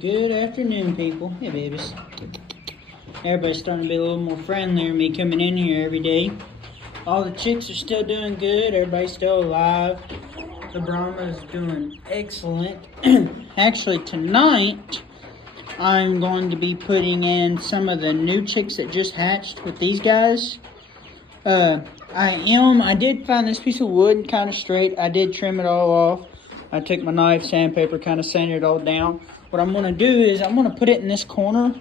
Good afternoon, people. Hey, babies. Everybody's starting to be a little more friendlier. Me coming in here every day. All the chicks are still doing good. Everybody's still alive. The Brahma's doing excellent. Actually, tonight, I'm going to be putting in some of the new chicks that just hatched with these guys. I did find this piece of wood kind of straight. I did trim it all off. I took my knife, sandpaper, kind of sanded it all down. What I'm going to do is I'm going to put it in this corner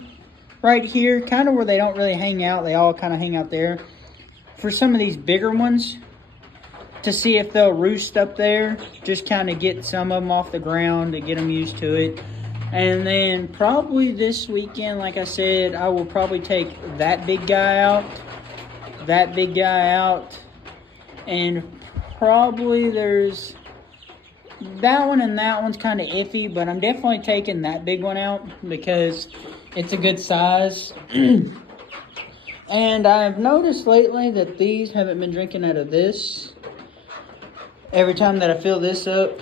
right here, kind of where they don't really hang out. They all kind of hang out there. For some of these bigger ones, to see if they'll roost up there, just kind of get some of them off the ground to get them used to it. And then probably this weekend, like I said, I will probably take that big guy out, and probably there's that one, and that one's kind of iffy, but I'm definitely taking that big one out because it's a good size. And I've noticed lately that these haven't been drinking out of this. Every time that I fill this up,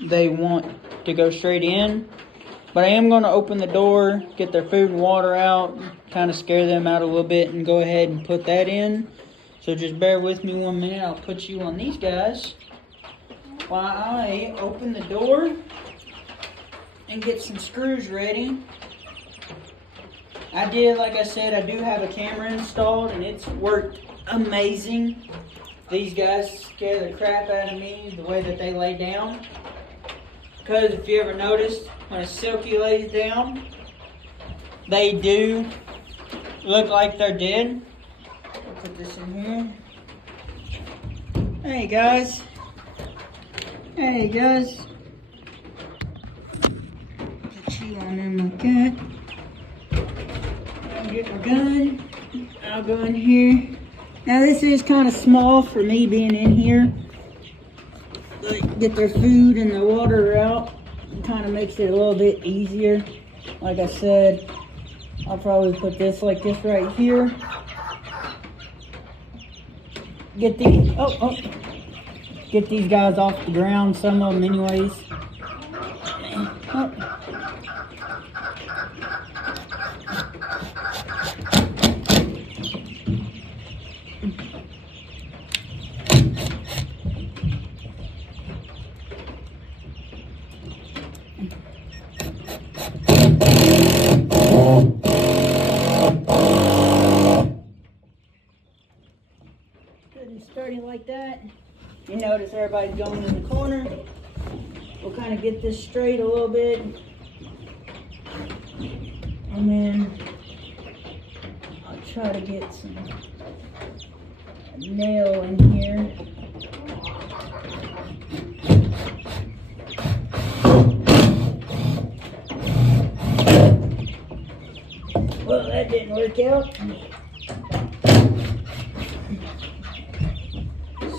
they want to go straight in. But I am going to open the door, get their food and water out, kind of scare them out a little bit, and go ahead and put that in. So just bear with me 1 minute. I'll put you on these guys while I open the door and get some screws ready. Like I said, I do have a camera installed, and it's worked amazing. These guys scare the crap out of me, the way that they lay down. Because if you ever noticed, when a Silky lays down, they do look like they're dead. I'll put this in here. Hey guys. Put you on there like that. I'll get my gun. I'll go in here. Now this is kind of small for me being in here. Like, get their food and their water out. It kind of makes it a little bit easier. Like I said, I'll probably put this like this right here. Get these guys off the ground, some of them anyways. Oh. Good and sturdy like that. You notice everybody's going in the corner. We'll kind of get this straight a little bit. And then I'll try to get some nail in here. Well, that didn't work out.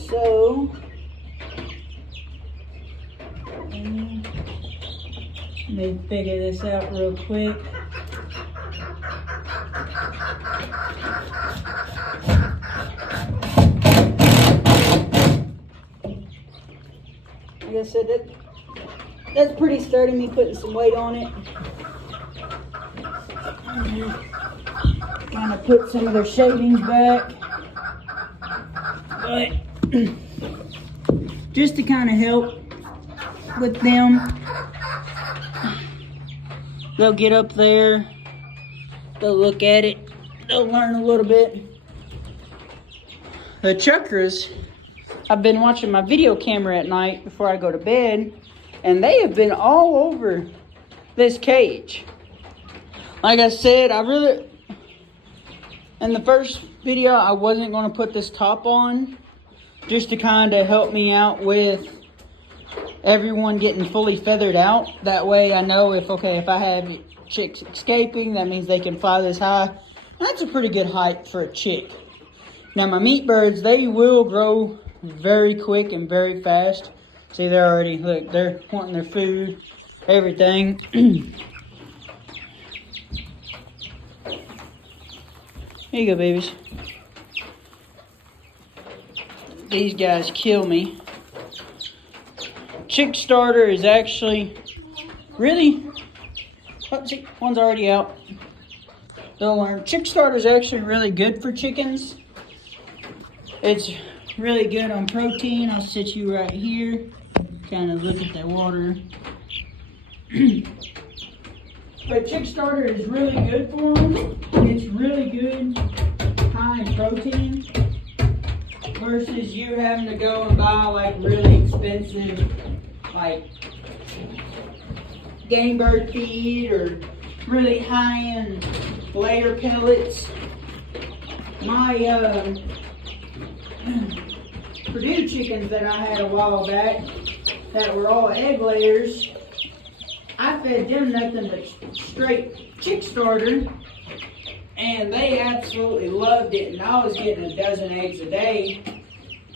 So, let me figure this out real quick. Like I said, that's pretty sturdy, me putting some weight on it. Kind of put some of their shavings back. But just to kind of help with them, they'll get up there, they'll look at it, they'll learn a little bit. The chukras, I've been watching my video camera at night before I go to bed, and they have been all over this cage. Like I said, in the first video, I wasn't going to put this top on just to kind of help me out with everyone getting fully feathered out. That way I know if I have chicks escaping, that means they can fly this high. That's a pretty good height for a chick. Now my meat birds, they will grow very quick and very fast. See, they're already, look, they're wanting their food, everything. Here you go, babies. These guys kill me. Chick starter is actually really Oh, see, one's already out. They'll learn. Chick starter is actually really good for chickens. It's really good on protein. I'll sit you right here. Kind of look at that water. But chick starter is really good for them. It's really good, high in protein. Versus you having to go and buy like really expensive, like game bird feed or really high-end layer pellets. My Purdue chickens that I had a while back that were all egg layers, I fed them nothing but straight chick starter, and they absolutely loved it. And I was getting a dozen eggs a day,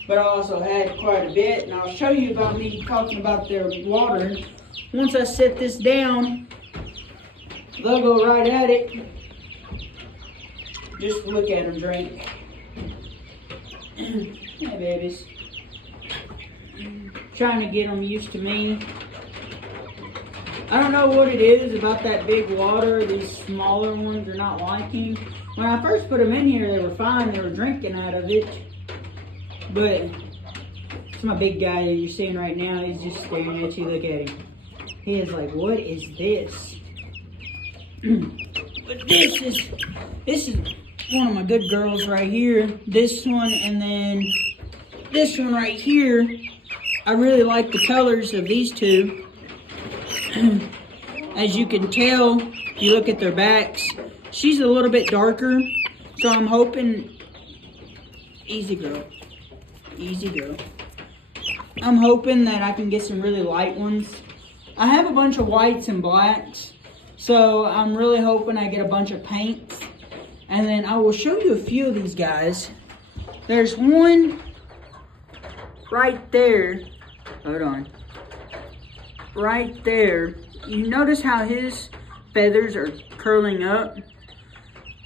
but I also had quite a bit. And I'll show you about me talking about their water. Once I set this down, they'll go right at it. Just look at them drink. Yeah, babies. Trying to get them used to me. I don't know what it is about that big water. These smaller ones are not liking. When I first put them in here, they were fine. They were drinking out of it. But it's my big guy that you're seeing right now. He's just staring at you. Look at him. He is like, what is this? But this is one of my good girls right here. This one and then this one right here. I really like the colors of these two. As you can tell, you look at their backs. She's a little bit darker, so I'm hoping, easy girl, easy girl. I'm hoping that I can get some really light ones. I have a bunch of whites and blacks, so I'm really hoping I get a bunch of paints. And then I will show you a few of these guys. There's one right there. Hold on. Right there. You notice how his feathers are curling up?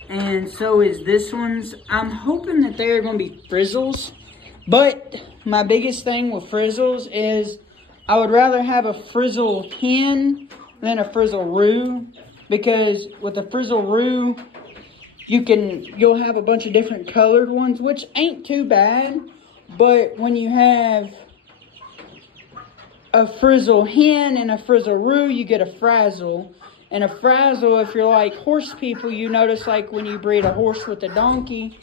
And so is this one's. I'm hoping that they're going to be frizzles. But my biggest thing with frizzles is I would rather have a frizzle hen than a frizzle roux, because with a frizzle roux, you'll have a bunch of different colored ones, which ain't too bad. But when you have a frizzle hen and a frizzle roux, you get a frazzle. And a frazzle, if you're like horse people, you notice like when you breed a horse with a donkey,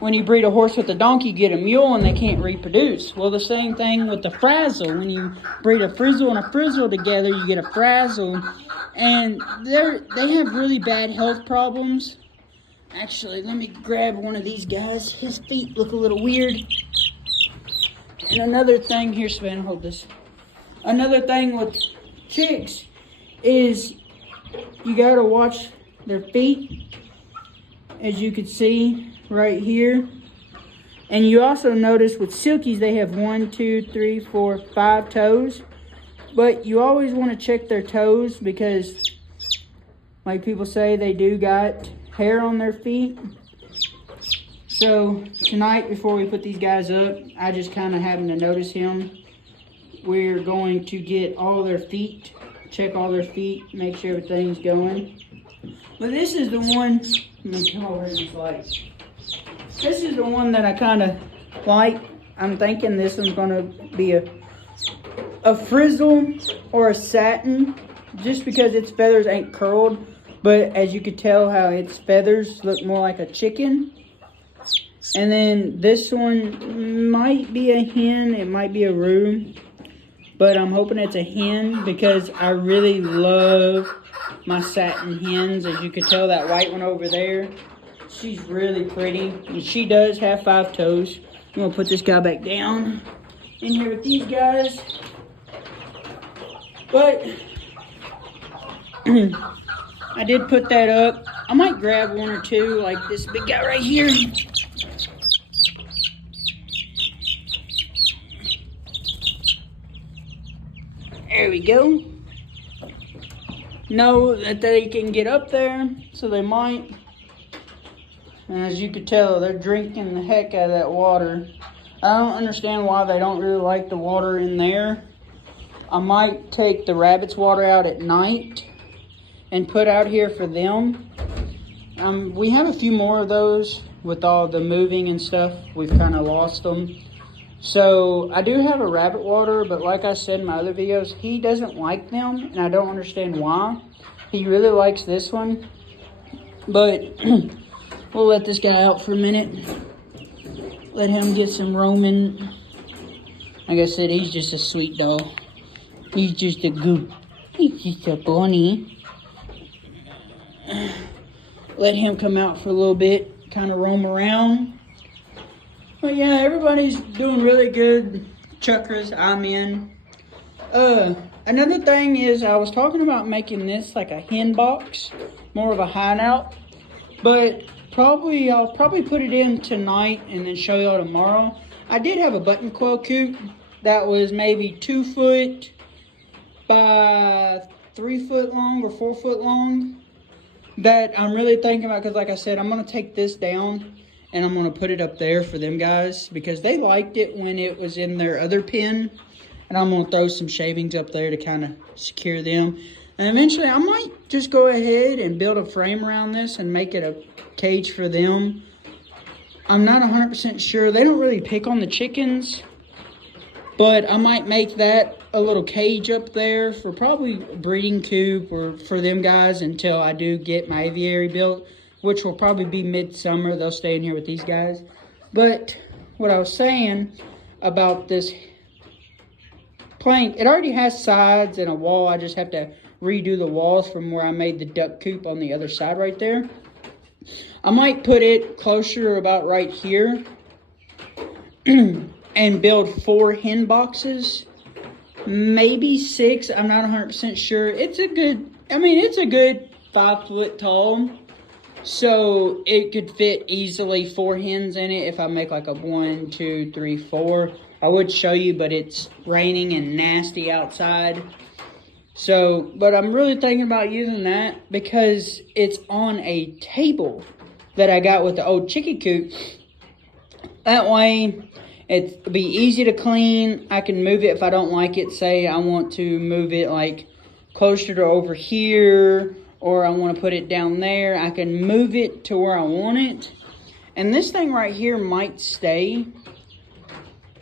you get a mule and they can't reproduce. Well, the same thing with the frazzle. When you breed a frizzle and a frizzle together, you get a frazzle. And they have really bad health problems. Actually, let me grab one of these guys. His feet look a little weird. And another thing, here, Savannah, hold this. Another thing with chicks is you gotta watch their feet, as you can see right here. And you also notice with silkies, they have 1, 2, 3, 4, 5 toes. But you always want to check their toes because, like people say, they do got hair on their feet. So tonight, before we put these guys up, I just kind of happened to notice him. We're going to get all their feet, check all their feet, make sure everything's going. But this is the one, let me come over in this light. This is the one that I kind of like. I'm thinking this one's going to be a frizzle or a satin, just because its feathers ain't curled. But as you can tell how its feathers look more like a chicken. And then this one might be a hen, it might be a roux. But I'm hoping it's a hen because I really love my satin hens. As you can tell, that white one over there, she's really pretty. And she does have 5 toes. I'm going to put this guy back down in here with these guys. But I did put that up. I might grab 1 or 2, like this big guy right here. There we go. Know that they can get up there, so they might. And as you can tell, they're drinking the heck out of that water. I don't understand why they don't really like the water in there. I might take the rabbits' water out at night and put out here for them. We have a few more of those with all the moving and stuff. We've kind of lost them. So I do have a rabbit water, but like I said in my other videos, he doesn't like them, and I don't understand why. He really likes this one, but we'll let this guy out for a minute. Let him get some roaming. Like I said, he's just a sweet dog. He's just a goop. He's just a bunny. Let him come out for a little bit, kind of roam around. But yeah, everybody's doing really good. Chakras, I'm in. Another thing is I was talking about making this like a hen box, more of a hideout. But I'll probably put it in tonight and then show y'all tomorrow. I did have a button quail coop that was maybe 2 foot by 3 foot long or 4 foot long that I'm really thinking about, because like I said, I'm going to take this down and I'm going to put it up there for them guys because they liked it when it was in their other pen. And I'm going to throw some shavings up there to kind of secure them. And eventually I might just go ahead and build a frame around this and make it a cage for them. I'm not 100% sure. They don't really pick on the chickens. But I might make that a little cage up there for probably a breeding coop or for them guys until I do get my aviary built, which will probably be midsummer. They'll stay in here with these guys. But what I was saying about this plank, it already has sides and a wall. I just have to redo the walls from where I made the duck coop on the other side right there. I might put it closer about right here and build 4 hen boxes, maybe 6. I'm not 100% sure. It's a good 5 foot tall, so it could fit easily 4 hens in it if I make like a 1, 2, 3, 4. I would show you, but it's raining and nasty outside. So, but I'm really thinking about using that because it's on a table that I got with the old chicken coop. That way, it'll be easy to clean. I can move it if I don't like it. Say I want to move it like closer to over here, or I want to put it down there. I can move it to where I want it. And this thing right here might stay.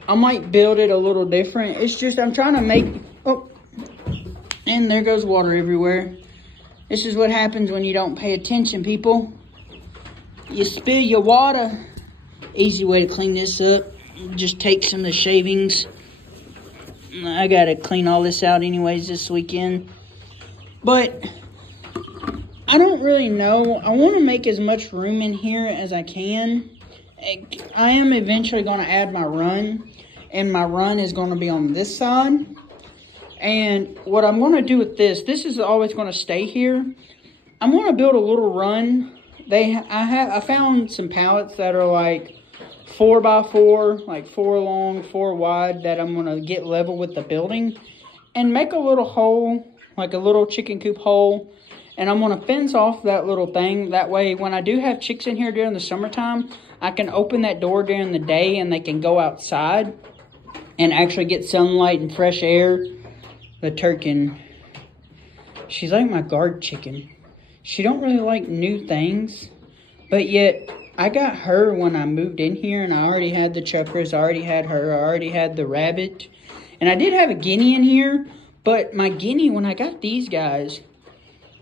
I might build it a little different. It's just I'm trying to make... Oh, and there goes water everywhere. This is what happens when you don't pay attention, people. You spill your water. Easy way to clean this up. Just take some of the shavings. I gotta clean all this out anyways this weekend. But I don't really know. I want to make as much room in here as I can. I am eventually going to add my run. And my run is going to be on this side. And what I'm going to do with this is always going to stay here. I'm going to build a little run. I found some pallets that are like 4x4, like 4 long, 4 wide, that I'm going to get level with the building and make a little hole, like a little chicken coop hole. And I'm going to fence off that little thing. That way, when I do have chicks in here during the summertime, I can open that door during the day and they can go outside and actually get sunlight and fresh air. The turkin, she's like my guard chicken. She don't really like new things, but yet I got her when I moved in here, and I already had the chukras, I already had her, I already had the rabbit, and I did have a guinea in here, but my guinea, when I got these guys,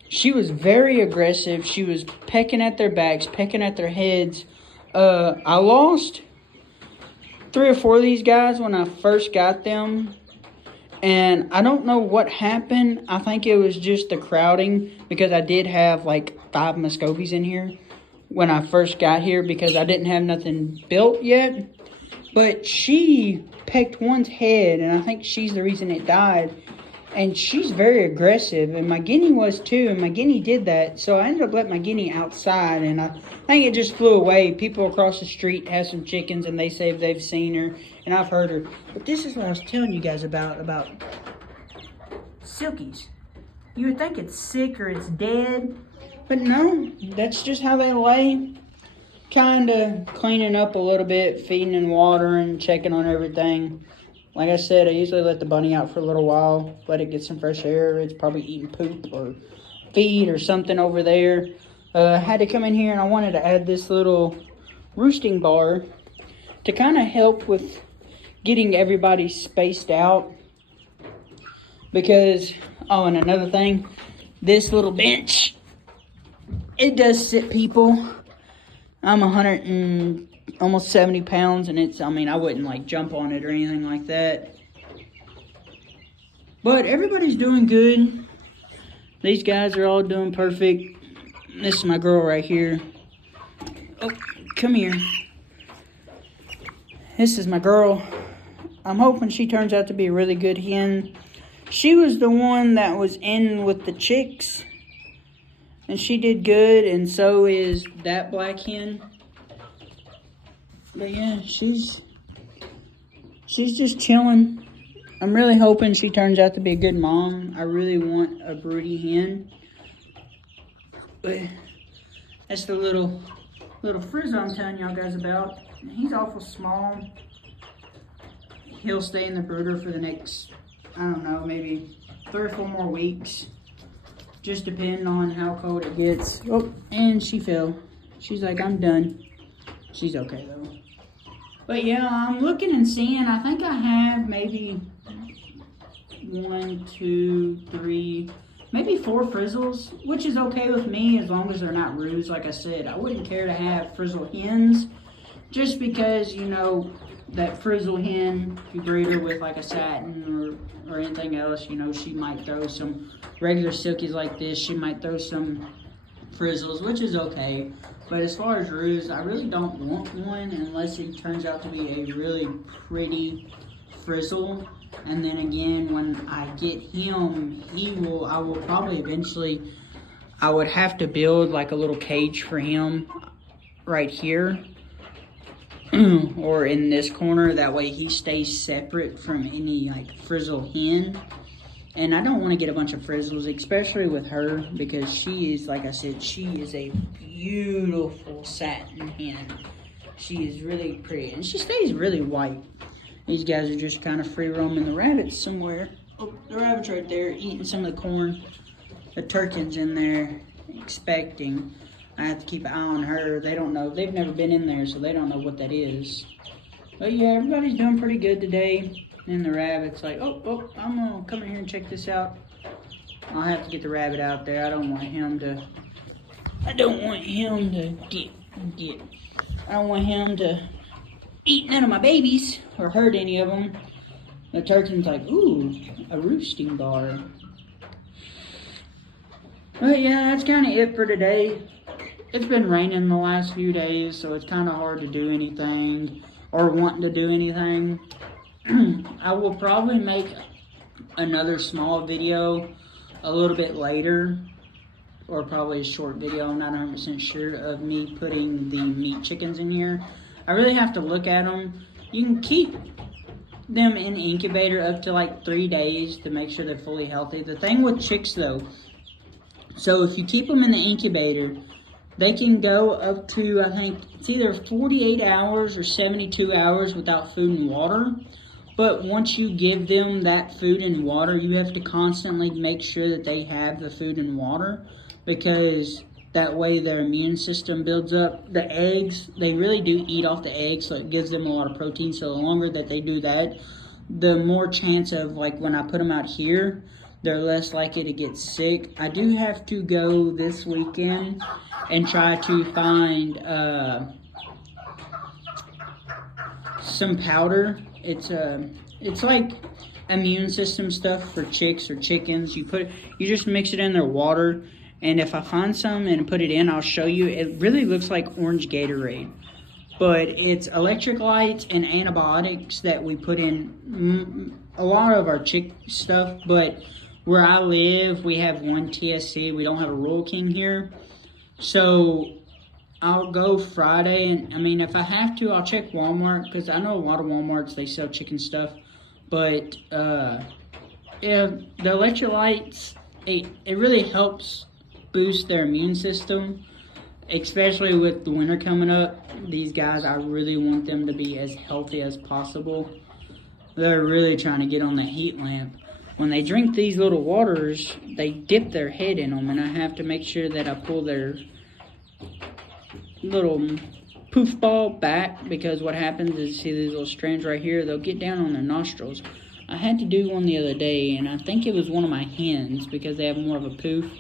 she was very aggressive. She was pecking at their backs, pecking at their heads. I lost 3 or 4 of these guys when I first got them. And I don't know what happened. I think it was just the crowding, because I did have like 5 Muscovies in here when I first got here because I didn't have nothing built yet. But she pecked one's head, and I think she's the reason it died. And she's very aggressive, and my guinea was too, and my guinea did that. So I ended up letting my guinea outside, and I think it just flew away. People across the street have some chickens, and they say they've seen her, and I've heard her. But this is what I was telling you guys about silkies. You would think it's sick or it's dead, but no, that's just how they lay. Kind of cleaning up a little bit, feeding and watering, checking on everything. Like I said, I usually let the bunny out for a little while, let it get some fresh air. It's probably eating poop or feed or something over there. I had to come in here and I wanted to add this little roosting bar to kind of help with getting everybody spaced out. Because, oh, and another thing, this little bench, it does sit people. I'm 100 and almost 70 pounds, and it's, I mean, I wouldn't like jump on it or anything like that. But everybody's doing good. These guys are all doing perfect. This is my girl right here. Oh, come here. This is my girl. I'm hoping she turns out to be a really good hen. She was the one that was in with the chicks, and she did good, and so is that black hen. But yeah, she's just chilling. I'm really hoping she turns out to be a good mom. I really want a broody hen. But that's the little Frizzo I'm telling y'all guys about. He's awful small. He'll stay in the brooder for the next, I don't know, maybe 3 or 4 more weeks. Just depending on how cold it gets. Oh, and she fell. She's like, I'm done. She's okay though. But yeah, I'm looking and seeing. I think I have maybe 1, 2, 3, maybe 4 frizzles, which is okay with me as long as they're not roos. Like I said, I wouldn't care to have frizzle hens just because, you know, that frizzle hen, if you breed her with like a satin or anything else, you know, she might throw some regular silkies like this. She might throw some frizzles, which is okay. But as far as roos, I really don't want one unless it turns out to be a really pretty frizzle. And then again, when I get him, I will probably eventually, I would have to build like a little cage for him right here. Or in this corner, that way he stays separate from any like frizzle hen. And I don't want to get a bunch of frizzles, especially with her, because she is, like I said, she is a beautiful satin hen. She is really pretty, and she stays really white. These guys are just kind of free roaming. The rabbits somewhere. Oh, the rabbit's right there eating some of the corn. The turkey's in there expecting. I have to keep an eye on her. They don't know. They've never been in there, so they don't know what that is. But yeah, everybody's doing pretty good today. And the rabbit's like, oh, I'm gonna come in here and check this out. I'll have to get the rabbit out there. I don't want him to eat none of my babies or hurt any of them. The turkey's like, ooh, a roosting bar. But yeah, that's kind of it for today. It's been raining the last few days, so it's kind of hard to do anything or wanting to do anything. I will probably make another small video a little bit later, or probably a short video, I'm not 100% sure, of me putting the meat chickens in here. I really have to look at them. You can keep them in the incubator up to like 3 days to make sure they're fully healthy. The thing with chicks though, so if you keep them in the incubator, they can go up to, I think, it's either 48 hours or 72 hours without food and water. But once you give them that food and water, you have to constantly make sure that they have the food and water, because that way their immune system builds up. The eggs, they really do eat off the eggs, so it gives them a lot of protein. So the longer that they do that, the more chance of, like, when I put them out here, they're less likely to get sick. I do have to go this weekend and try to find some powder. It's like immune system stuff for chicks or chickens. You just mix it in their water, and if I find some and put it in, I'll show you. It really looks like orange Gatorade, but it's electric lights and antibiotics that we put in a lot of our chick stuff. But where I live, we have one TSC. We don't have a Rural King here, so I'll go Friday, and I mean, if I have to, I'll check Walmart, because I know a lot of Walmarts, they sell chicken stuff. But yeah, the electrolytes, it really helps boost their immune system, especially with the winter coming up. These guys, I really want them to be as healthy as possible. They're really trying to get on that heat lamp. When they drink these little waters, they dip their head in them, and I have to make sure that I pull their little poof ball back, because what happens is, see these little strands right here, they'll get down on their nostrils. I had to do one the other day, and I think it was one of my hens because they have more of a poof.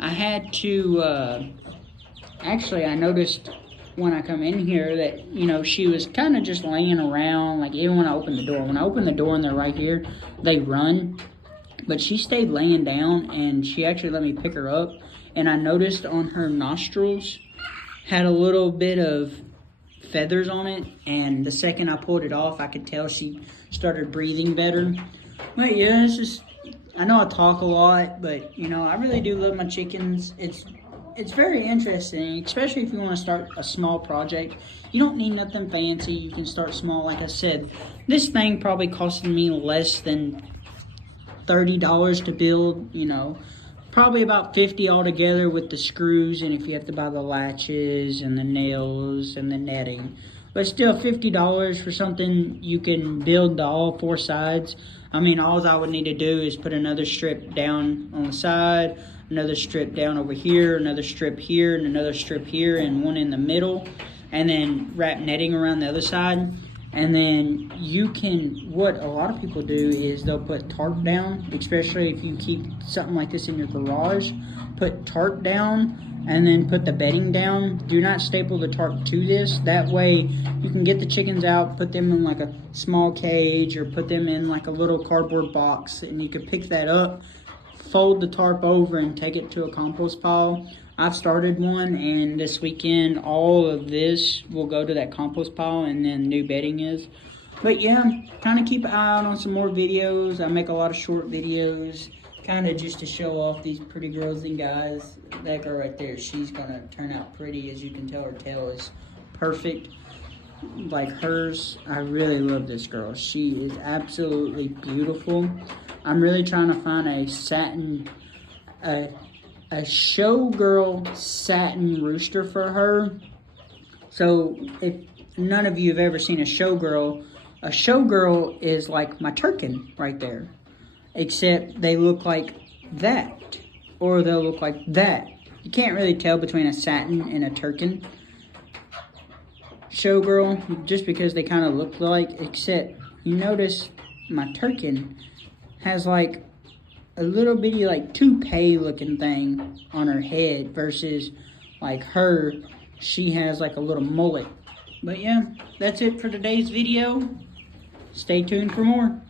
I had to, actually I noticed when I come in here that, you know, she was kind of just laying around, like even when I opened the door. When I open the door and they're right here, they run. But she stayed laying down, and she actually let me pick her up. And I noticed on her nostrils had a little bit of feathers on it. And the second I pulled it off, I could tell she started breathing better. But yeah, it's just, I know I talk a lot, but you know, I really do love my chickens. It's very interesting, especially if you want to start a small project. You don't need nothing fancy. You can start small. Like I said, this thing probably costed me less than $30 to build, you know, probably about $50 altogether with the screws, and if you have to buy the latches and the nails and the netting. But still, $50 for something you can build to all four sides. I mean, all I would need to do is put another strip down on the side, another strip down over here, another strip here, and another strip here, and one in the middle, and then wrap netting around the other side. And then you can, what a lot of people do is they'll put tarp down, especially if you keep something like this in your garage. Put tarp down and then put the bedding down. Do not staple the tarp to this. That way you can get the chickens out, put them in like a small cage, or put them in like a little cardboard box, and you can pick that up, fold the tarp over, and take it to a compost pile. I've started one, and this weekend all of this will go to that compost pile, and then new bedding is. But yeah, kind of keep an eye out on some more videos. I make a lot of short videos, kind of just to show off these pretty girls and guys. That girl right there, she's gonna turn out pretty. As you can tell, her tail is perfect like hers. I really love this girl. She is absolutely beautiful. I'm really trying to find a satin, a showgirl satin rooster for her. So if none of you have ever seen a showgirl is like my Turkin right there, except they look like that, or they'll look like that. You can't really tell between a satin and a Turkin showgirl just because they kind of look like, except you notice my Turkin has like a little bitty like toupee looking thing on her head, versus like her, she has like a little mullet. But yeah, that's it for today's video. Stay tuned for more.